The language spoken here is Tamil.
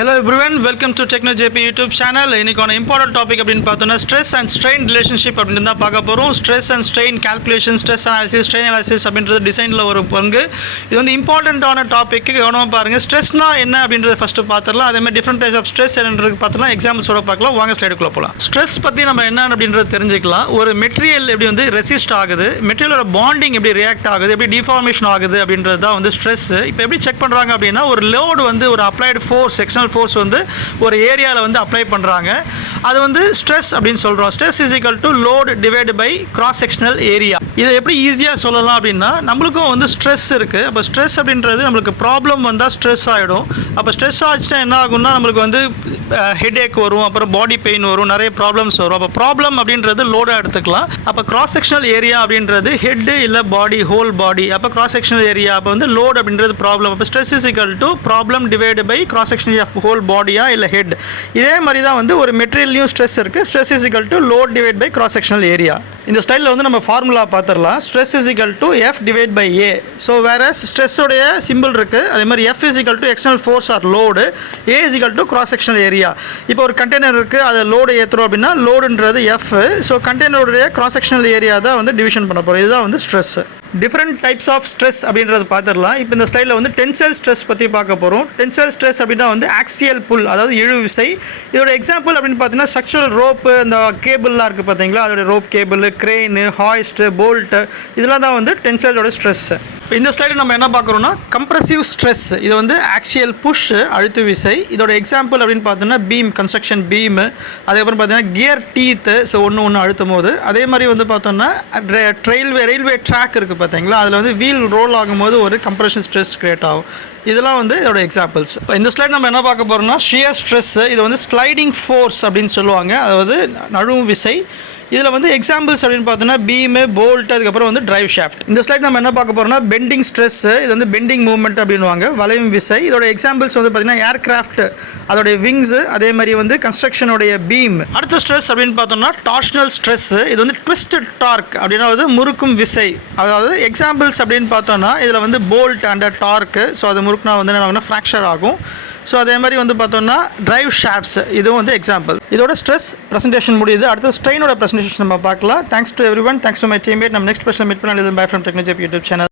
Hello everyone, welcome to TechnoJP YouTube channel. இன்னைக்கான important topic அப்படின்னு பார்த்தோம்னா stress and strain relationship அப்படின்னு தான் பார்க்க போகிறோம். Stress and strain calculation, stress analysis, strain analysis அப்படின்றது டிசைனில் ஒரு பங்கு. இது வந்து இம்பார்ட்டண்ட்டான டாபிக். கவனமாக பாருங்கள். ஸ்ட்ரெஸ்னா என்ன அப்படின்றத ஃபஸ்ட்டு பார்த்துடலாம். அதேமாதிரி டிஃப்ரெண்ட் டைப்ஸ் ஆஃப் ஸ்ட்ரெஸ் என்னன்றது பார்த்துலாம் எக்ஸாம்பிள்ஸோட பார்க்கலாம். வாங்க ஸ்லைடுக்குள்ளே போகலாம். ஸ்ட்ரெஸ் பற்றி நம்ம என்ன அப்படின்றது தெரிஞ்சுக்கலாம். ஒரு மெட்டீரியல் எப்படி வந்து ரெசிஸ்ட் ஆகுது, மெட்டீரியலோட பாண்டிங் எப்படி ரியாக்ட் ஆகுது, எப்படி டிஃபார்மேஷன் ஆகுது அப்படின்றது தான் வந்து ஸ்ட்ரெஸ். இப்போ எப்படி செக் பண்ணுறாங்க அப்படின்னா, ஒரு லோடு வந்து ஒரு அப்ளைடு ஃபோர்ஸ், எக்ஸ்டர்னல் ஃபோர்ஸ் வந்து ஒரு ஏரியாவில் வந்து அப்ளை பண்ணுறாங்க. அது வந்து ஸ்ட்ரெஸ் அப்படின்னு சொல்கிறோம். Stress is equal to load divide by cross sectional area. இதை எப்படி ஈஸியாக சொல்லலாம் அப்படின்னா, நம்மளுக்கும் வந்து ஸ்ட்ரெஸ் இருக்குது. அப்போ ஸ்ட்ரெஸ் அப்படின்றது நம்மளுக்கு ப்ராப்ளம் வந்தால் ஸ்ட்ரெஸ் ஆகிடும். அப்போ ஸ்ட்ரெஸ் ஆச்சுன்னா என்ன ஆகும்னா, நம்மளுக்கு வந்து ஹெட்ஏக் வரும், அப்புறம் பாடி பெயின் வரும், நிறைய ப்ராப்ளம்ஸ் வரும். அப்போ ப்ராப்ளம் அப்படின்றது லோடாக எடுத்துக்கலாம். அப்போ கிராஸ் செக்ஷனல் ஏரியா அப்படின்றது ஹெட் இல்லை பாடி, ஹோல் பாடி. அப்போ கிராஸ் செக்ஷனல் ஏரியா அப்போ வந்து லோடு அப்படின்றது ப்ராப்ளம். அப்போ stress is equal to problem divide by cross sectional of whole பாடியா இல்லை ஹெட். இதே மாதிரி தான் வந்து ஒரு மெட்டீரியல்லையும் ஸ்ட்ரெஸ் இருக்குது. Stress is equal to load divide by cross sectional area. இந்த ஸ்டைலில் வந்து நம்ம ஃபார்முலா பார்த்துடலாம். Stress is equal to F divide by A. So வேறு ஸ்ட்ரெஸ்ஸோடைய சிம்பிள் இருக்குது. அதே மாதிரி F is equal to external force or load, A is equal to cross sectional area. இப்போ ஒரு கண்டெய்னர் இருக்குது, அதை லோடு ஏற்றுறோம் அப்படின்னா லோடுன்றது எஃப். ஸோ கண்டெய்னருடைய கிராஸ் செக்ஷனல் ஏரியா தான் வந்து டிவிஷன் பண்ண போகிறோம். இதுதான் வந்து stress. Different types of stress அப்படின்றத பார்த்துடலாம். இப்போ இந்த ஸ்டைலில் வந்து டென்சைல் ஸ்ட்ரெஸ் பற்றி பார்க்க போகிறோம். டென்சைல் ஸ்ட்ரெஸ் அப்படின்னா வந்து ஆக்சியல் புல், அதாவது இழு விசை. இதோட எக்ஸாம்பிள் அப்படின்னு பார்த்தீங்கன்னா ஸ்ட்ரக்சரல் ரோப்பு, இந்த கேபிள்லாம் இருக்குது பார்த்தீங்களா, அதோட ரோப் கேபிள், கிரெயின், ஹாய்ஸ்ட்டு, போல்ட்டு, இதெல்லாம் தான் வந்து டென்சைலோட ஸ்ட்ரெஸ். இந்த ஸ்லைடில் நம்ம என்ன பார்க்குறோம்னா கம்ப்ரசிவ் ஸ்ட்ரெஸ். இது வந்து ஆக்சியல் புஷ், அழுத்து விசை. இதோட எக்ஸாம்பிள் அப்படின்னு பார்த்தோன்னா பீம், கன்ஸ்ட்ரக்ஷன் பீமு. அதுக்கப்புறம் பார்த்தீங்கன்னா கியர் டீத்து, ஸோ ஒன்று அழுத்தும் போது. அதே மாதிரி வந்து பார்த்தோன்னா ரயில்வே ட்ராக் இருக்குது பார்த்தீங்களா, அதில் வந்து வீல் ரோல் ஆகும்போது ஒரு கம்ப்ரெஷன் ஸ்ட்ரெஸ் கிரியேட் ஆகும். இதெல்லாம் வந்து இதோட எக்ஸாம்பிள்ஸ். இந்த ஸ்லைட் நம்ம என்ன பார்க்க போகிறோம்னா ஷியர் ஸ்ட்ரெஸ். இது வந்து ஸ்லைடிங் ஃபோர்ஸ் அப்படின்னு சொல்லுவாங்க, அதாவது நழுவும் விசை. இதில் வந்து எக்ஸாம்பிள்ஸ் அப்படின்னு பார்த்தோன்னா பீமு, போல்ட், அதுக்கப்புறம் வந்து டிரைவ் ஷாஃப்ட். இந்த ஸ்லைட் நம்ம என்ன பார்க்க போகிறோம்னா பெண்டிங் ஸ்ட்ரெஸ். இது வந்து பெண்டிங் மூவ்மெண்ட் அப்படின்வாங்க, வளையும் விசை. இதோட எக்ஸாம்பிள்ஸ் வந்து பார்த்தீங்கன்னா ஏர்கிராஃப்ட், அதோடைய விங்ஸு, அதே மாதிரி வந்து கன்ஸ்ட்ரக்ஷனுடைய பீம். அடுத்த ஸ்ட்ரெஸ் அப்படின்னு பார்த்தோம்னா டார்ஷனல் ஸ்ட்ரெஸ். இது வந்து ட்விஸ்டட் டார்க் அப்படின்னா வந்து முறுக்கும் விசை. அதாவது எக்ஸாம்பிள்ஸ் அப்படின்னு பார்த்தோன்னா இதில் வந்து போல்ட் அண்ட் டார்க்கு. ஸோ அது முறுக்குனா வந்து என்ன ஃப்ராக்சர் ஆகும். ஸோ அதே மாதிரி வந்து பார்த்தோம்னா டிரைவ் ஷாஃப்ட்ஸ், இதுவும் வந்து எக்ஸாம்பிள். இதோட ஸ்ட்ரெஸ் ப்ரெசன்டேஷன் முடியுது. அடுத்த ஸ்ட்ரெயினோட ப்ரெசன்டேஷன் நம்ம பார்க்கலாம். Thanks to everyone, thanks to my teammate. நம்ம நெக்ஸ்ட் பர்சன் மீட் பண்ணலாம். பை ஃப்ரம் டெக்னோஜெபி யூடியூப் சேனல்.